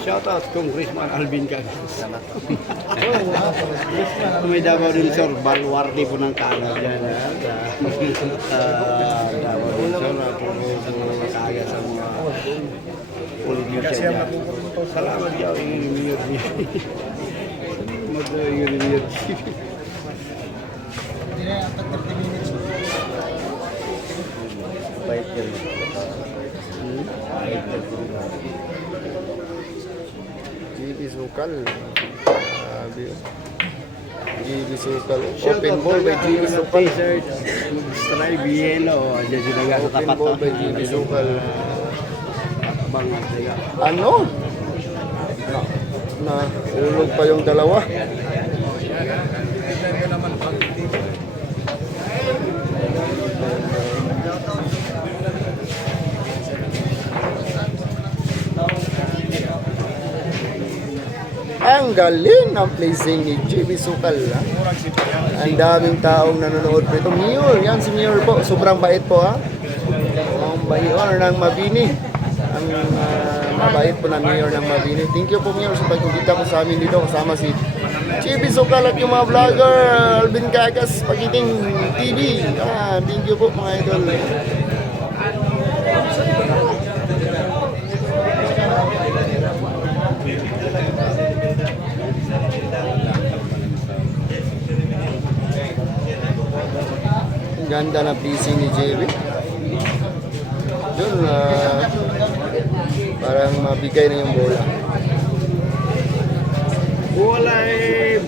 Shout out Congressman Alvin Cagas. May Davao din sir, baluarte po ng Kagas dyan. Davao din sir, puro Kagas sa mga politician dyan. Salamat yaw, yung mayor niya. Yung mayor niya. Bait yan. GB Sukal. GB Sukal. Open ball by GB Sukal. Strive yellow. Diyan sila sa Open tapat. ball by GB Sukal. Bangat sila. Ano? Na ulog pa yung dalawa. Ang galing ng placing ni GB Sukal. Ang daming taong nanonood po ito. Mayor, yan si Mayor po. Sobrang bait po ha. Ang Mayor ng Mabini. Ang mabait po na Mayor ng Mabini. Thank you po Mayor sa pagkikita po sa amin dito. Kasama si GB Sukal at yung mga vlogger. Alvin Cagas, Pakiting TV. Thank you po mga idol. Ganda na PC ni JB. Yun, parang mabigay na yung bola. Wala eh.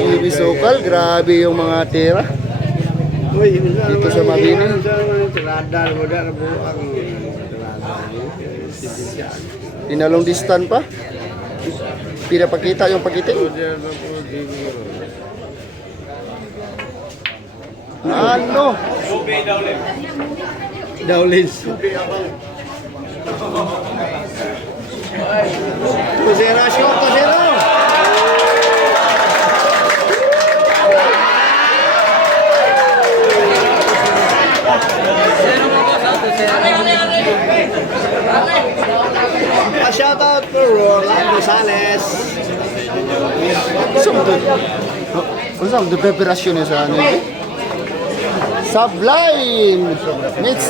JB Sukal, grabe yung mga tira. Dito sa Mabini. Tinalong distan pa. Pinapakita yung pakiting. Ano? Dowlins. 2-0, short 2-0. Shout out to Rolando Sales. Saan mo preparasyon niya sa ano yun? Sublime Mitch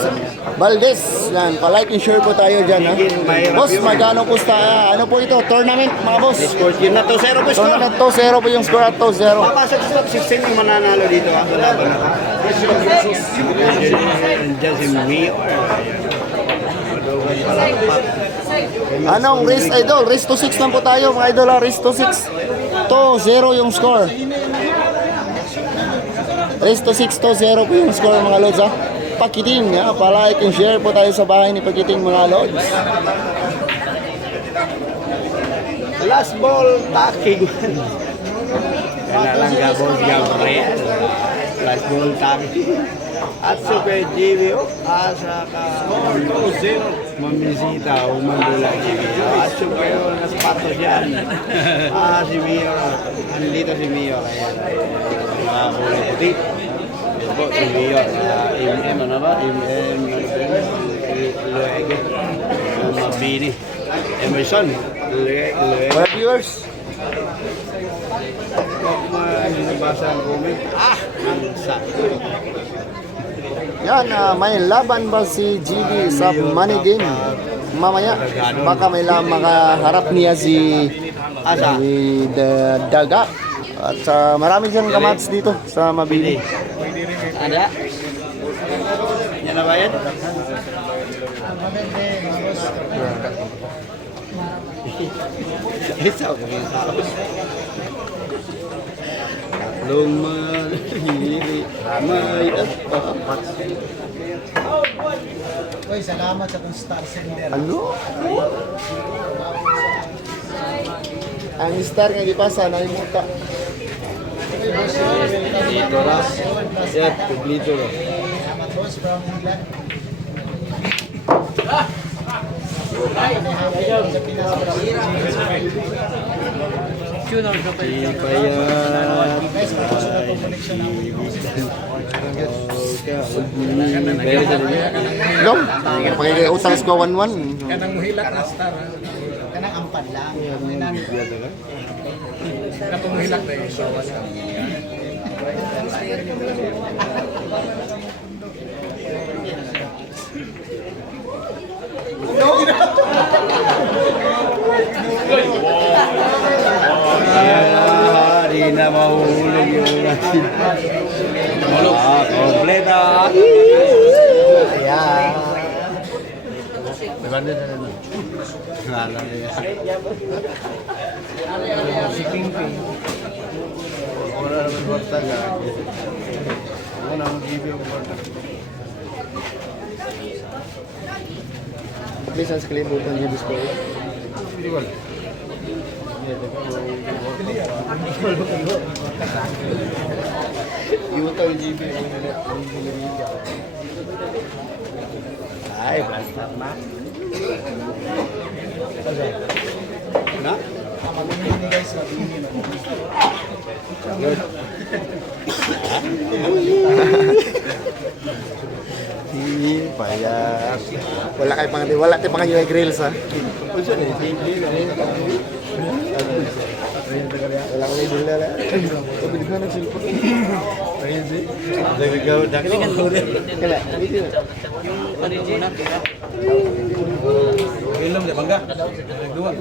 Valdez. Yan, pa-like and share po tayo dyan ha. Boss, magkano po ano po ito? Tournament mga boss? Sport yun na 2-0 po score. Tournament 2-0 po yung score at 2-0. Papasok sa top 16 yung mananalo dito ha. Laban na. Diyan si Mayor. Anong race idol? Race to 6 lang po tayo mga idol ha. Race to 6. 2-0 yung score. Race to 6 to 0 po yung score mga lods ha. Pakiting ha. Pa-like and share po tayo sa bahay ni Pakiting mga lods. Last ball taking. Kaya lang Gabos Gabriel. Last ball taking. At so kay JV asa ka mamisita o mandula JV. At so kayo naspato dyan. Si Mio. Andito si Mio. Kaya kulay puti. Ito si Mio. MM ano ba? MM Luege. Mabini. Emerson. Luege. Mga viewers. Kung nabasa ang comment. Ang sakto. Yan, may laban ba si GB sa money game? Mamaya, baka may makaharap niya si Daga. At marami siyang kamats dito sa Mabini. Ada? Yan na ba yan? Isaw ko yung tao. Tatlong mahiri, may at papat. Uy, salamat sa kong star sender. Ano? Ang star nga di pasa, nalimuta. Dito ras. Yan, publito ras. Salamat boss from England. Dong, pagkakay utang ko 1-1. Kanang muhilak na star. Kanang ampad lang. Kanang muhilak na yung sawas. Di na mahulog yung natin. Kompleta. Ayan. Alam niya. Wala naman warta ka. Wala naman give yung warta. Please, ang kalimutan niyo disco. Yuta yung GB. Ay, basta na. Na? Mamimili guys, mamimili. Payas. Wala kayo pang yung grills ha. Wala ko yung dila lang. Sabi ko na silpot. Dagagaw, dagagaw. Kala, Ilom na bangga. Dua.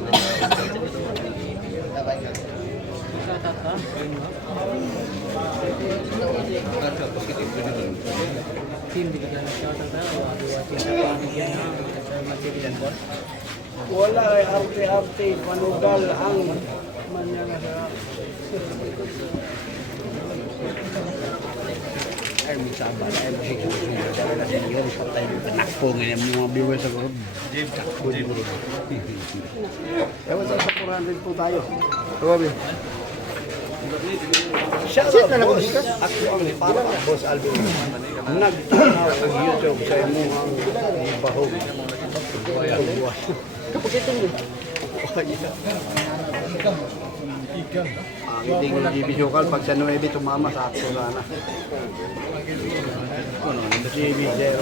Wala ay arte-arte, panugal ang manya nga sa... Ay, misabal, ay masigurong sa wala sa inyo, patay mo panakpo ngayon yung mga viewers sa group. Ewan sa 400 po tayo. Tawabi. Shoutout na lang Boss. Actually, para Boss Alvin. Nagtanaw ang YouTube sa imo ang bahog. Kapag ito mo. Ang hindi ko nag-ibig pag sa 9 tumama sa akto sana. Ano, si Zero.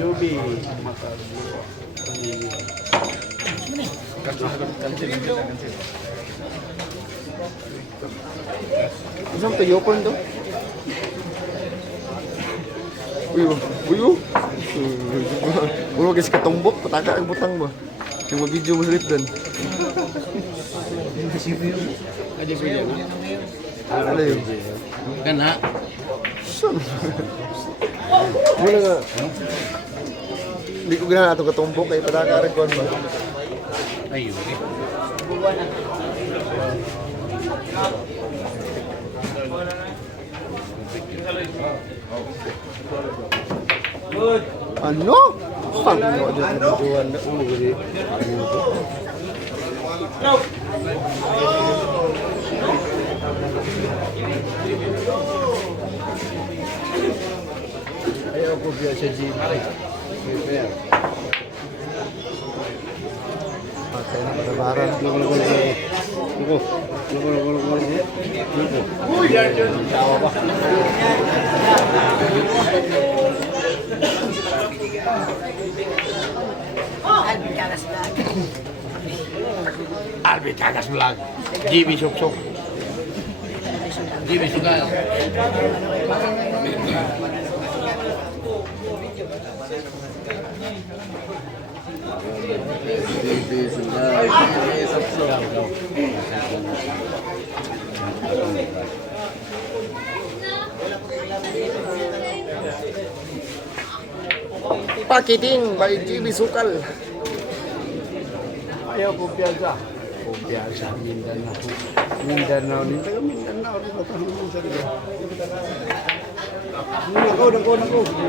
Joby, Isang tuyopon to. Uyo, uyo. Ulo guys katumbok, pataka ang butang mo. Yung mag-video mo sa lip doon. Adi ko yan. Ano yun? Kana. Saan? Wala nga. Hindi ko ganahan itong katumbok kaya pataka rin ko ba? Ayun. Ano? Ano? Ano? Ayaw ko biya sa gym. Prepare. Patay na patabaran. Albi Cagas Vlog. GB Sok. GB Sugal. Pakiting by GB Sukal. Ayaw ko piyaza. Kumpiyansa Mindanao. Mindanao ni taga Mindanao rin ko tanong sa rin. Nako.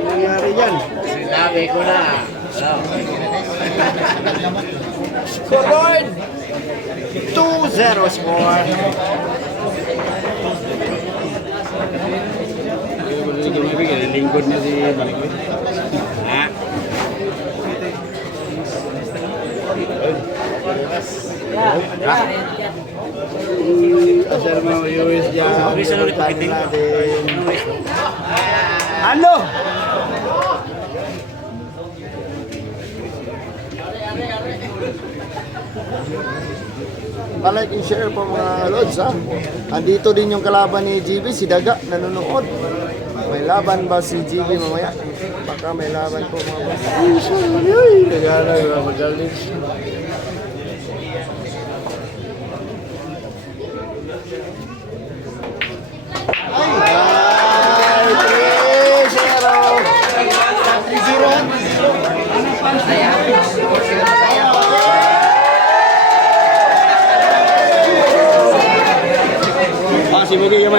Nangyari yan. Sinabi ko na. Scoreboard! 2-0 score. lingkod niya si Balik. Ha? Asal mo US dyan. Natin. Ano? Pa-like and share po mga lods ha. Andito din yung kalaban ni GB, si Daga, nanonood. May laban ba si GB mamaya? Baka may laban po mga boss. Nagana yung magaling.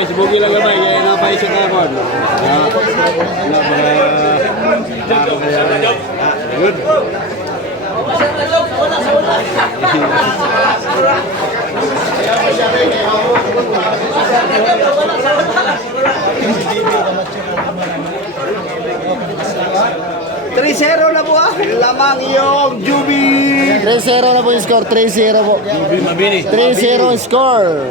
Si Bugi lang gamay, kaya napay siya kapon. Good. Three-zero na po lamang yung Juby. 3-0 na po yung score, 3-0 po. Juby Mabini. 3-0 ang score.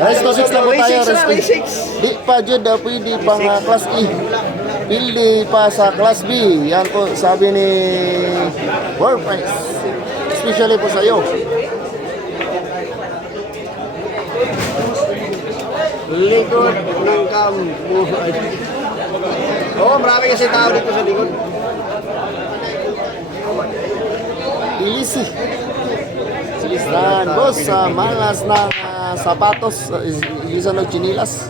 Resto 6 na po tayo. Resto 6. Di pa dyan na pwede pang Class E. Pildi pa sa Class B. Yan po sabi ni World Price. Especially po sa iyo. Likod ng kampo. Oo, marami kasi tao dito sa likod. Ilisi. Dan boss, malas ng sapatos, isa ng chinilas.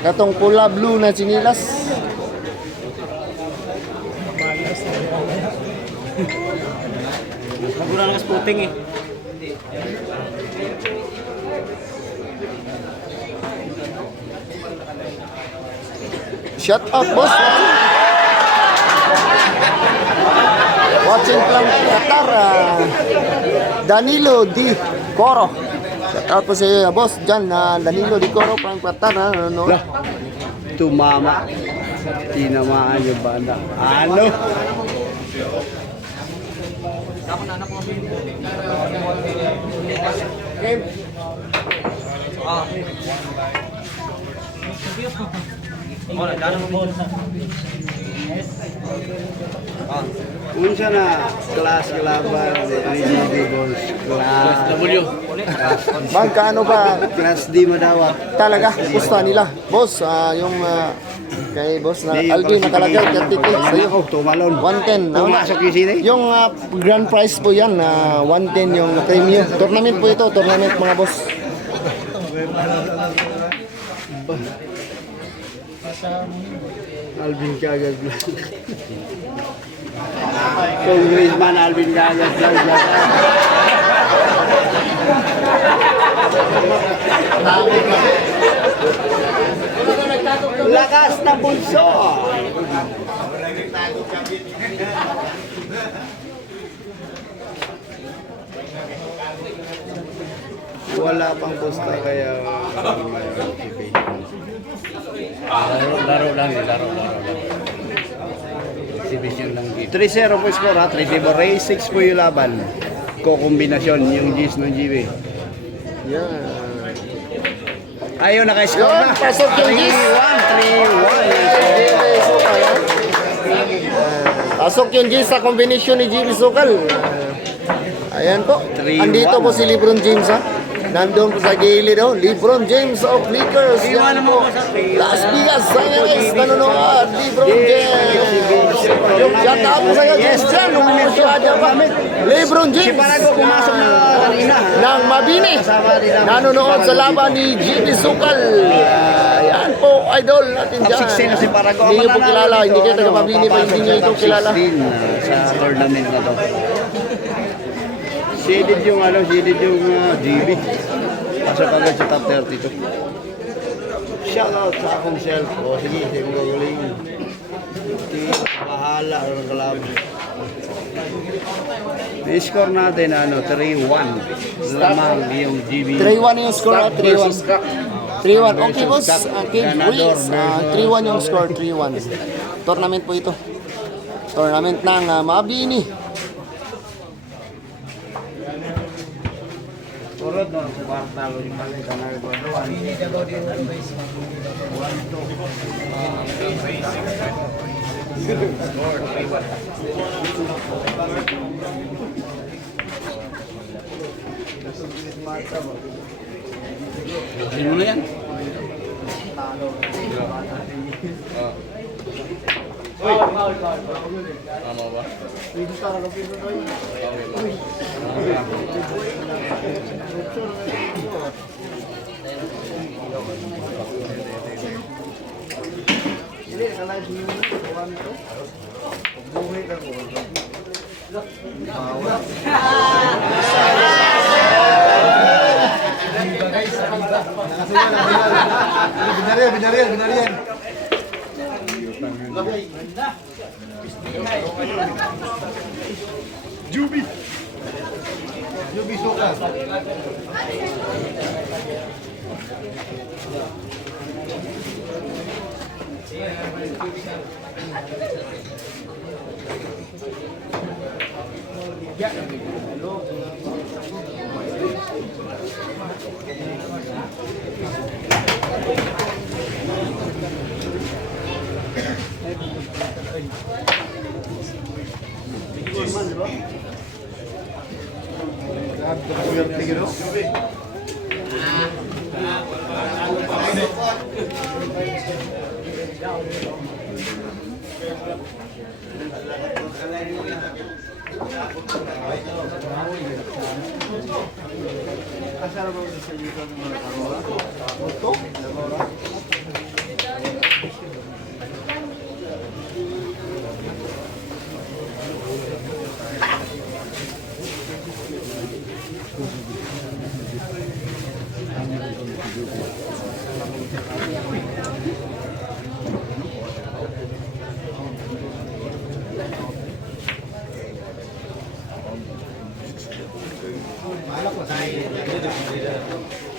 Katong pula blue na chinilas. Magura na spotting eh. Shut up, boss. Watching from Qatar, Danilo Di Coro. Shout out po sa iyo, boss. Diyan, Danilo Di Coro from Qatar. Ano? Tumama. Tinamaan yung banda. Ano? Unsa na class kalaban ni GB Bulls? Class W. Magkano ba Class D madawat. talaga gusto nila? Boss, yung kay boss na Alvin nakalagay 30K sa iyo. Tumalon. 110. Pumasok yung sini? Yung grand prize po yan, 110 yung premium. Tournament po ito, tournament mga boss. Alvin Kagas lang. Congressman Alvin Kagas lang. Lakas na bulso. Wala pang posta kaya Laro lang. Exhibition lang dito. 3-0 po score ha, 3-0 race, 6 po yung laban. Kokombinasyon yung G's ng GB. Yan. Ayun, naka-score Yun, na. pasok yung G's. 3-1. Pasok yung James sa kombinasyon ni Jimmy Sukal. Ayan po. 3-1. Andito po si LeBron James ha. Nandun po sa gilid oh. LeBron James of Lakers. Yan po. Las Vegas, Sanyares, nanonood. LeBron James. Shout out po sa iyo, James Jan. Umusyadya pa. LeBron James. Parago pumasok na kanina. Ng Mabini. Nanonood sa laban ni Jimmy Sukal. Ayan po, idol natin dyan. Top 16 na si Parago. Hindi nyo po kilala. Hindi kayo taga Mabini pa. Hindi nyo ito kilala. Sa tournament na to. Seeded yung GB. Pasok agad sa top 32. Shout out sa akong self. O sige, sige mo galing. Bahala ang kalaban. I-score natin 3-1. Lamang yung GB. 3-1 yung score. 3-1. 3-1. Okay, boss. King Ruiz. 3-1 yung score. 3-1. Tournament po ito. Tournament ng Mabini. Turod no, sa kwartalo yung balik ka na rin. Sino na yan? Tama ba? Binarian. Jubi Sukal.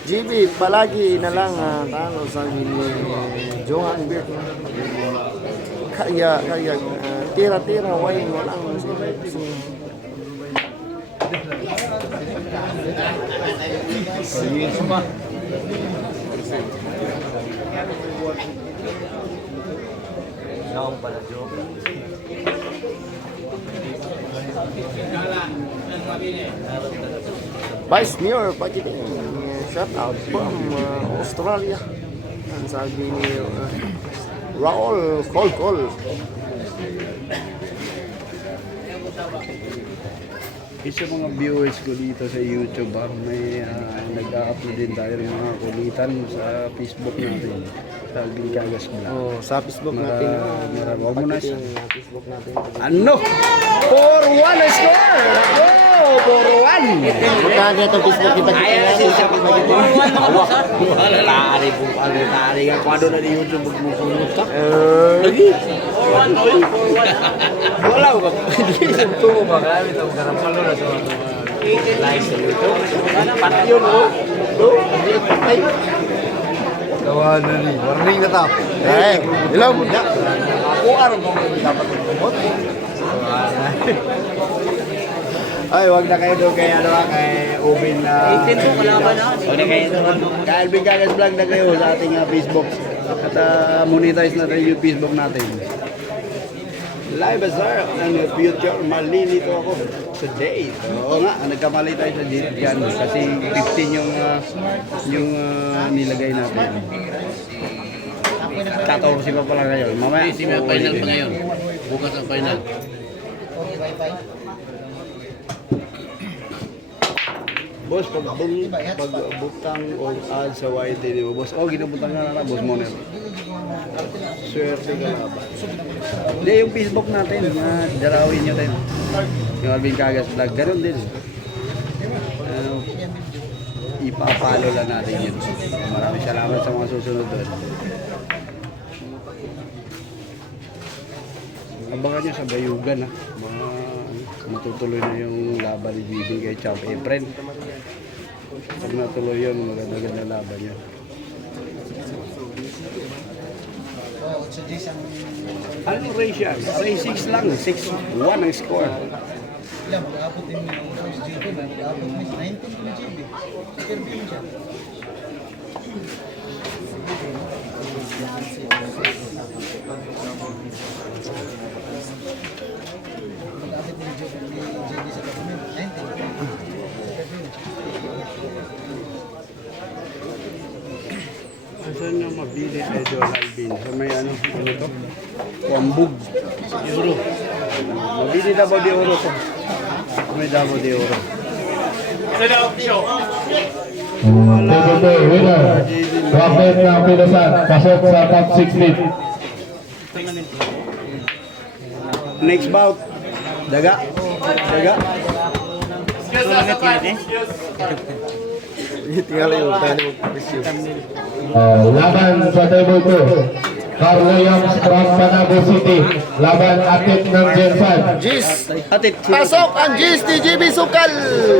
GB, palagi na lang talo sa Johan Beer. Kaya tira-tira wain walang Vice Mayor Pagiting, shout out from Australia. Ang sabi ni Raul Kolkol. Isa mga viewers ko dito sa YouTube, may nag-upload din tayo ng mga kulitan sa Facebook natin. Sa Alvin Cagas Vlog. Oh, sa Facebook natin. Huwag mo na siya. Facebook natin. Ano? 4-1 na score! Oh, 4-1! Magkano itong Facebook kita Tari po, tari ka. Kwado na ni YouTube magmusunod ka. Lagi. Wala ko. Ito mo ba kaya? Ito mo karang palo na sa live sa YouTube. Pati yun, oh. Ay, Kawan na ni. Warning na tap. ay, ilaw mo na. Ako araw mo dapat magkumot. Ay, wag na kayo doon kay kay Ubin na 18 po kalaban na. Wag na kayo doon. Kay Alvin Cagas Vlog na kayo sa ating Facebook. At monetize natin yung Facebook natin. Live bazaar ng future. Malilito ako today. Oo nga, nagkamali tayo sa dyan kasi 15 yung nilagay natin. Tatapos pa pala ngayon. Mamaya. Final pa ngayon. Bukas ang final. Boss, pagbutang o add sa YT di ba, boss? Oh, ginabutang nga na, boss mo na. Swerte ka laban. Hindi, yung Facebook natin, darawin nyo din. Yung Alvin Cagas Vlog, ganun din. Ipapalo lang natin yun. Maraming salamat sa mga susunod doon. Abangan nyo sa Bayugan, ha. Matutuloy na yung laban ni GB kay Champ Efren. Pag natuloy yun, maganda-ganda laban yun. Ano race yan? Race 6 lang. 6-1 ang score. Ilang mag-abot din ng oras GB, mag-abot din 19 GB. Interview siya. Mag-abot din GB sa document, 19. Saan nyo mabili Idol Alvin? Sa may ano to? Kuambug. Euro. Mabili Davao de Oro to. May Davao de Oro. TBT winner. Rocket ng Pilasan. Pasok sa top 16. Next bout. Daga. Daga. Tingnan yung tali mo. Laban sa table 2. Carlo Youngs from Panabo City. Laban Atit ng Jensan. Jis. Atit. Pasok ang Jis ni GB Sukal.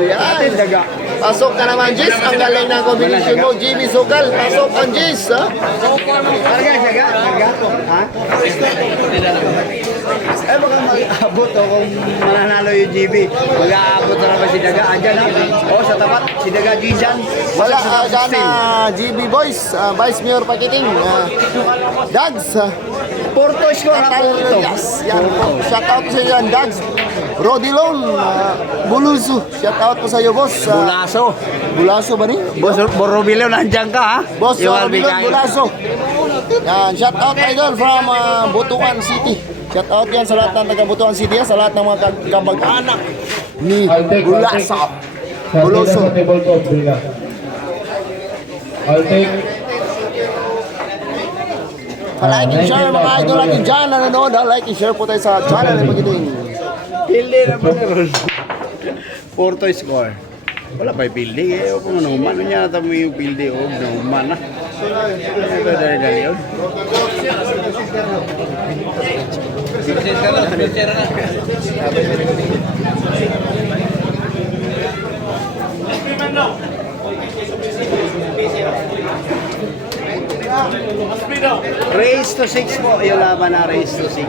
Atit Yan. daga. Pasok ka naman Jis. Ang galing ng combination mo. GB Sukal. Pasok ang Jis. Ha? Daga, daga, daga. Ha? Eh baka mag-aabot o kung mananalo yung GB. Mag-aabot na naman si Daga. Andyan ha. O sa tapat. Si Daga Jinsan. Wala sana GB Boys. Vice Mayor Pakiting. Dags. Porto score na Porto. Yes. Yan po. Shout out sa iyo yan Dags. Rodilon. Buluso. Shout out po sa iyo boss. Bulaso. Bulaso ba ni? Boss Borromilo, nandiyan ka ha? Boss Yung Rodilon Albicay. Bulaso. Yan. Shout out idol from Butuan City. Shout out yan sa lahat ng taga Butuan City. Sa lahat ng mga kamag-anak ni Bulaso. Buluso. Sa table 2. Bila. I'll take. Like and share mga idol natin dyan na nanonood. Like and share po tayo sa channel ni Pagiting. Pildi naman na ron. Porto score. Wala pa yung pildi eh. O kung ano man. Ano niya natin mo yung pildi o naman na. Ito dali-dali yun. Race to 6 po. Yung laban na race to 6.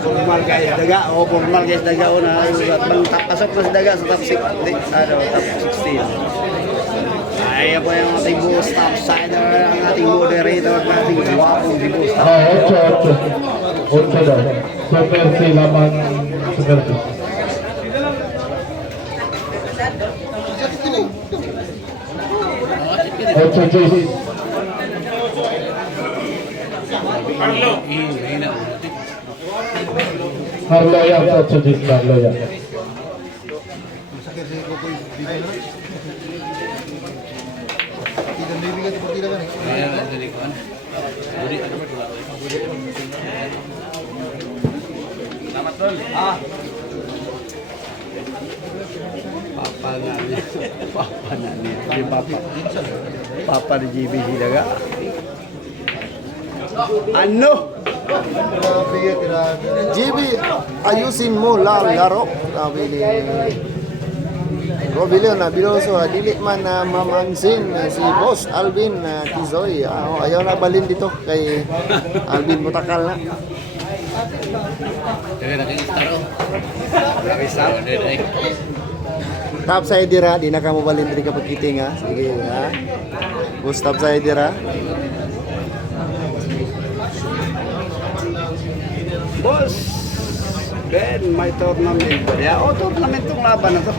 Formal guys daga. O formal guys daga. O na. Pasok na si daga sa top 6. Top 16. Ayan po yung ating buong staff sider. Ang ating moderator. Ang ating guwapong buong staff. 8 daw. Super C laban Super C. Ocho Jis. Carlo Youngs 8 Jis. Carlo Youngs. Tidak bibigyan ito partida kan eh. Papa nga niya. Papa na niya. Yung papa. Papa ni GB daga. Ano? GB, ayusin mo lang laro. Sabi ni Robilio na biloso, dili man na mamangsin si Boss Alvin Tizoy. Ayaw na balin dito kay Alvin Butakal na. Top side dira, di na ka mo balin diri kapag kiting ha. Sige ha. Boss top side dira. Boss! Ben, may tournament. Yeah, tournament tong laban na to.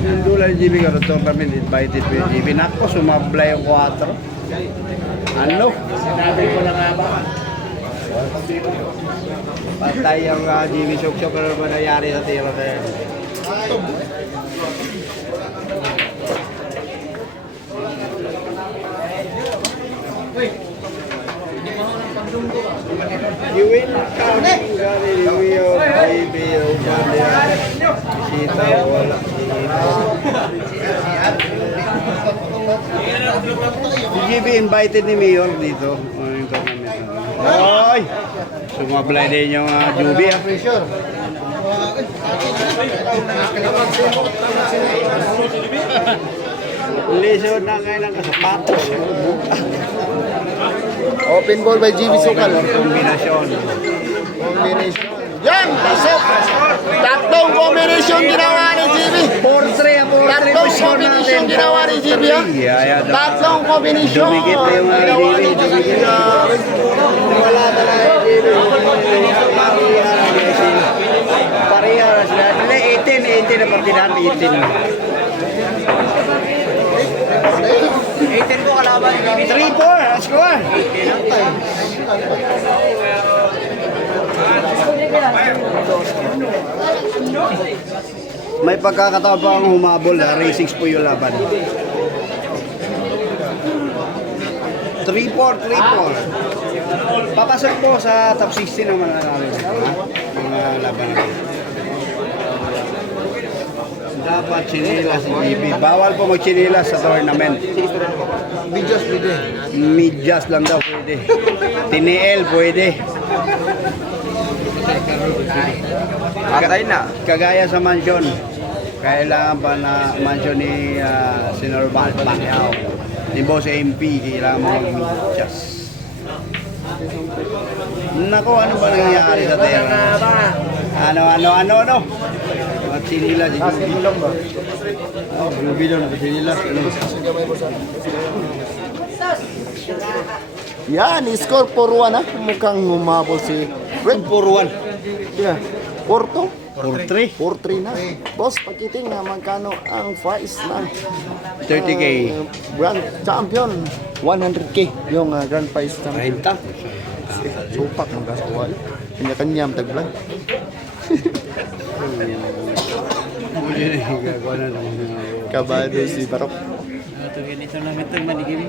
Yung Dula GB ka rin tournament, invited ko yung GB. Nako, sumabla yung 4. Ano? Sinabi ko na nga ba? Patay ang GB Sok-Sok na naman nangyari sa tira na yan. You will come, Gary, Rio, baby, Romania, Sita, wala. Si GB invited ni Mayor dito. Yung tournament. Oy! Sumablay din yung Juby. Lisod na ngayon ang kasapatos. Open ball by GB Sukal. Kombinasyon. Combination. Yan, pasok. Tatlong combination ginawa ni GB. 4-3 ang 4-3 Tatlong combination ginawa ni GB. Tatlong combination. Dumikit na yung mga ginawa ni GB. GB. Wala talaga yung GB. Parehas na. 18 na partidahan, 18. 18 ko kalaban. 3-4, let's go. May pagkakataon pa ang humabol, racing po yung laban. 3-4. Papasok po sa top 16 ng mga laban natin. Dapat chinilas si GB. Bawal po mag-chinilas sa tournament. Videos pwede. Midyas lang daw pwede. Tiniel pwede. Patay na. Kagaya sa mansion. Kailangan pa na mansion ni Senor Pacquiao. Ni Boss MP, kailangan mo mag-midyas. Nako, ano ba nangyayari sa terra? Ano? Magsinila si GB. GB lang, magsinila. Yan, score 4-1 ha. Mukhang humabol si Red. 4-1. Yeah. 4-2. 4-3. 4-3 na. Boss, pakiting nga magkano ang price ng 30K. Grand Champion. 100K yung grand prize champion. 30. Supak ng kasuwal. Kanya-kanyam taglan. Kabado si Barok. Ito lang ito manigim.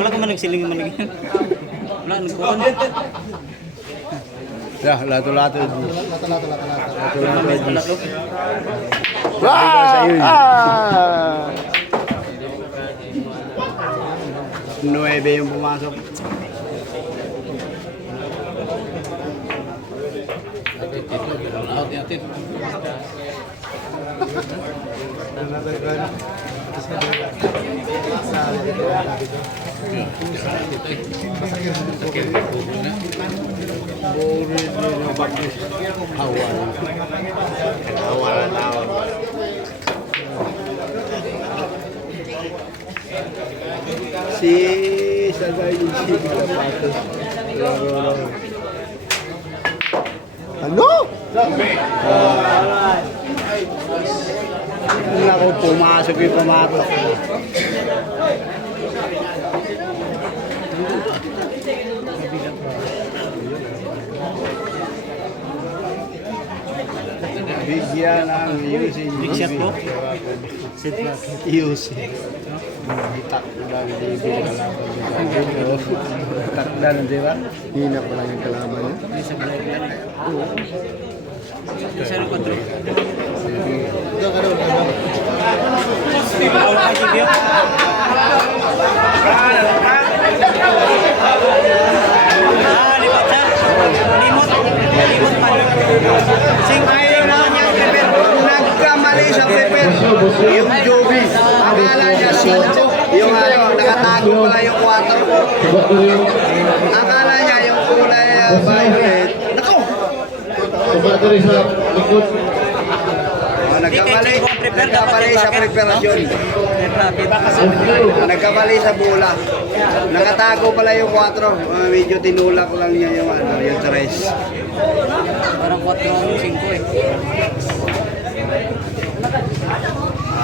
Wala ka man nagsiling manigim. Wala nagkuhan. Lato-lato. Lato. Ah! 9 yung pumasok. Si Sagay yung Ano? Naku, pumasok yung pamatok. Bigyan ng UC. Big shot po. UC. Itak ko lang yung kalaban. Itak na lang, di ba? Hina pa lang yung kalaban niya. Isa ng 4. Lipat siya. Limot pa. Sing ayaw na niya. Nagkamali sa prepare. Yung Joby. Akala niya yung nakatago pala yung 4. Akala niya yung kulay violet. Nako! Battery sa likod. Nagkamali sa preparasyon. Nagkamali sa bola. Nakatago pala yung 4. Medyo tinulak lang niya yung yung 3. Parang 4 ang 5 eh.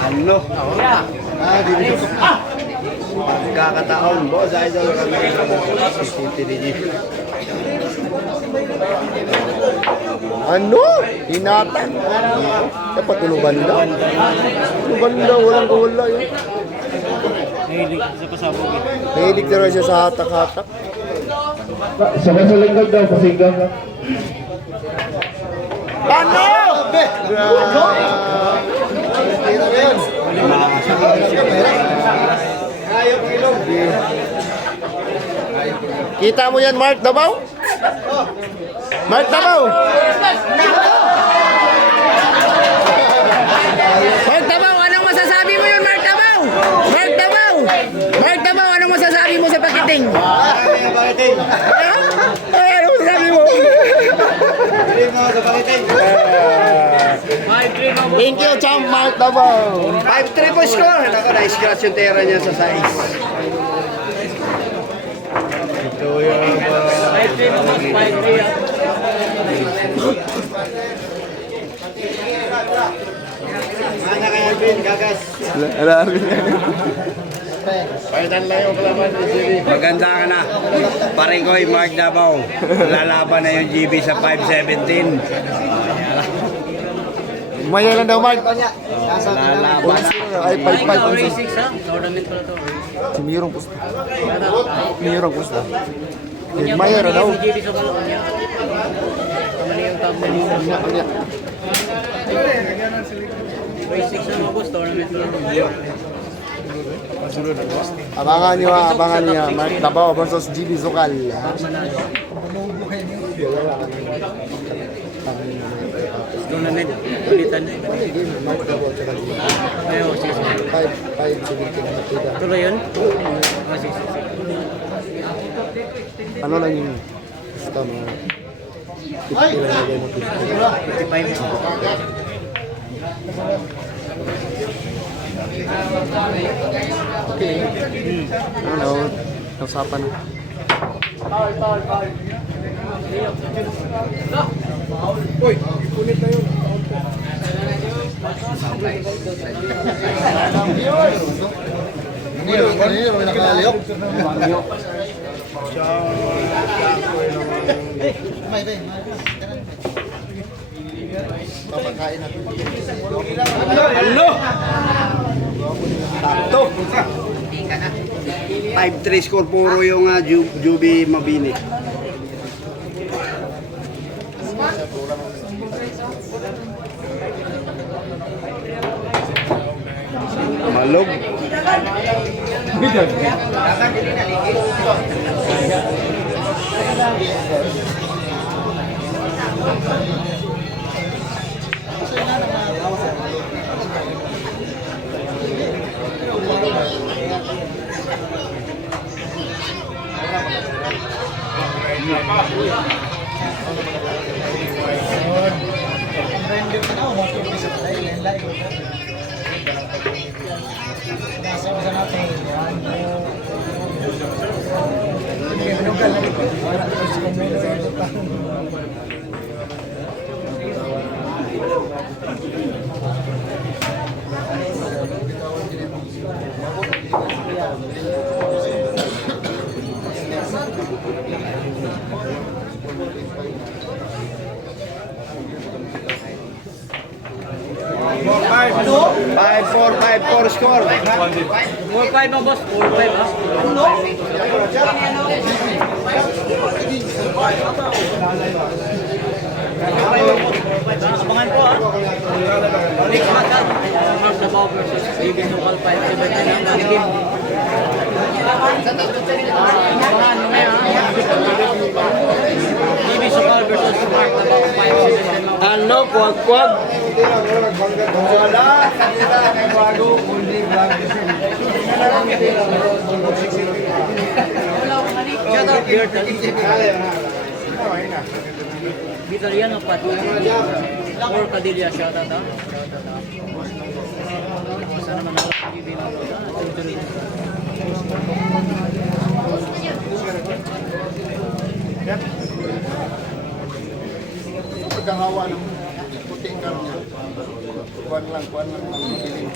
Ano? Magkakataon, boss. Idol kami sa CCTV. Ano? Hinata. Dapat tuluban daw. Tuluban daw, walang kawala yun. Nahilig sa pasabog eh. Nahilig na rin siya sa hatak-hatak. Saka sa likod daw, pasigang. Ano? Kita mo yan, Mark Dabaw? Mark Dabaw! Mark Dabaw, anong masasabi mo yun, Mark Dabaw? Mark Dabaw! Mark Dabaw, anong masasabi mo sa Bakiting! Bakiting. Ano sabi mo? Hindi mo sa bakiting. Thank you, Champ Mark Davao. 5-3 po score. Naka na-scratch yung tera niya sa size. Ito yung... 5-3. Mana kaya Alvin, gagas. Maganda ka na. Paregoy, Mark Davao. Lalaban na yung GB sa 5-17. Maya lang daw, Mark. Lalaban. Ay, 5-5. Race 6 ha? Tournament pala to. Si Mirong Pusta. Mirong Pusta. Maya na daw. JB Sukal niya. Mali yung thumbnail. Anya. Race 6 na August, tournament pala to. Abangan niyo, Mark Davao versus GB Sukal. Tournament, ulitan. Ayaw, sige. 5-5. Tuloy yun? Sige. Ano lang yung gusto mo? 50 lang lagay mo. 55. Okay. Ano? Usapan na. Hello! Takto! 5-3 score puro yung Juby Mabini. Malog. Five, 4 score. 4-5 mo boss, 4-5 ha? Abangan po ha? Next match ha? Mark Davao versus JB Sukal 5-7 ang naligim. Abangan mo ngayon ha? JB Sukal versus Mark Davao 5-7. Ano? Kuwag-kuwag? Shout out Beard. Vitaliano Pati. Or Cadilla, shout out ha? Sana manalo ang JB mo. Tuloy-tuloy. Pagkahawa ng puting karnya. Kuwan lang ang piling.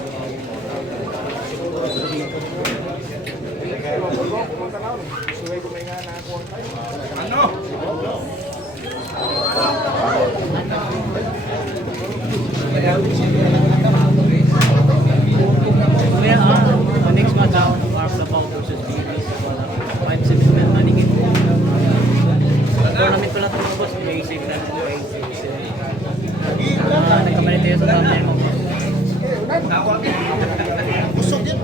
Kaya the next match out, Mark Davao versus JB Sukal 5-7 manigin. Tournament pala ito mga boss, may save na ito. Nagkamali tayo sa thumbnail mo. Busog yun.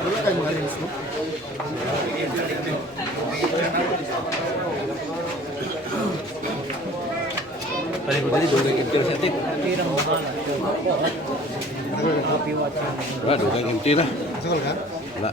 Wala kayo mga lens, no? Pero sa tip. Wala, dugang empty na. Sukal ka? Wala.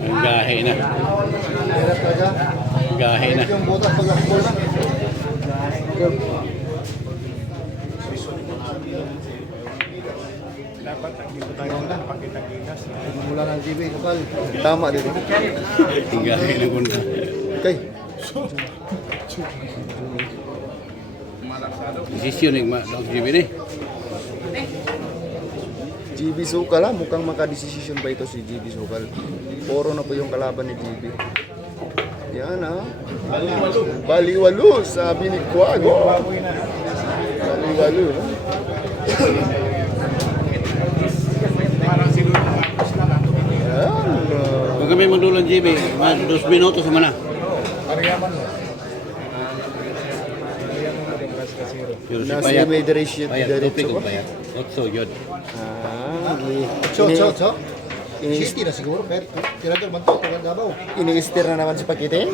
Ang gahe na. Hirap talaga. Gahe na. Yung butas pag lakbol na. Dapat ang dito tayo lang, pakita-kitas. Mula ng GB, sukal. Tama din. Ang gahe na kung Okay. desisyon ng Dog GB ni. GB Sukal ha, mukhang makadesisyon ba ito si GB Sukal? Poro na po yung kalaban ni GB. Yan ha. Baliwalo, sabi ni Quago. Baliwalo. Ha? Parang si Lula Marcos na lang. Yan. Kung kami magdulang GB, mga 2 minutos sa mana. Ariyaman mo. Ariyaman mo din, Ras Casero. Pero si Nasa Payat, may diretso. Payat, tupik ko Payat. Otso, yun. Cho. City na siguro, pero tirador man to, taga Davao. Ini-stir na naman si Pakite.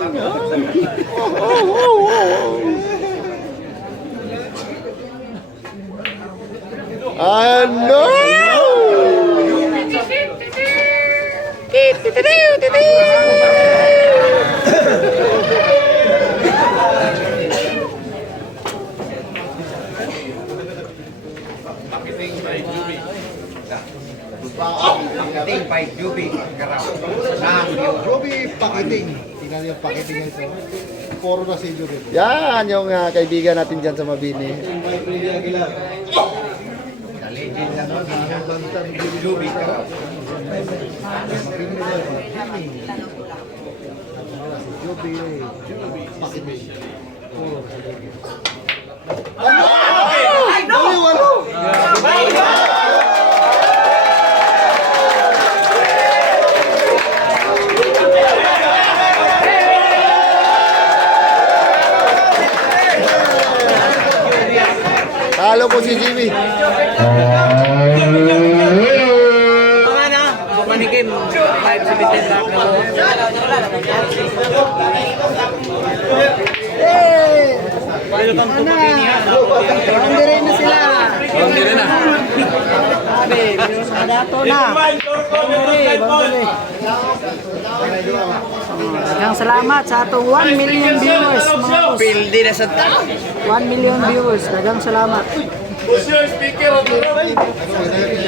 Ano? Joby Pakiting. Tingnan niyo yung pakiting ito. Puro na si Joby. Yan yung kaibigan natin dyan sa Mabini. Joby Pakiting. Puro si Joby. Talo po si Jimmy. Mga na, manikim. 5-17 lang na mo. Welcome to Bikini ha. Boundary na sila. Boundary na. Sabi, sa dato na. Boundary. Daghang salamat sa atong 1 million viewers. Mga boss. Pildi na sa tao. 1 million viewers. Daghang salamat.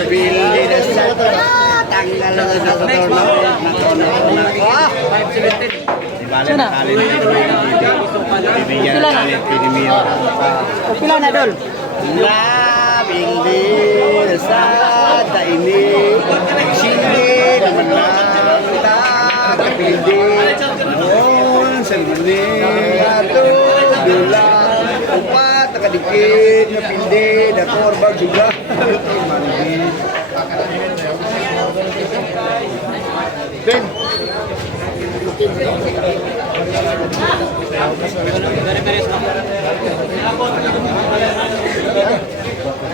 Pildi na sa tao. Tanggal na sa tao. 5-17. Sino na? Pila na? O pila na, Dol? Labing di sa taini, sindi naman lang tapildi. Noon sa muli ato dula, upat nakadikit na pildi, na korbag juga. Ben.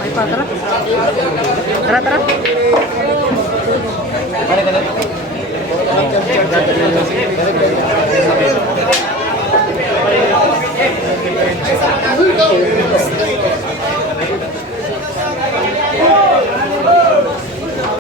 Ay pa, tara. Tara.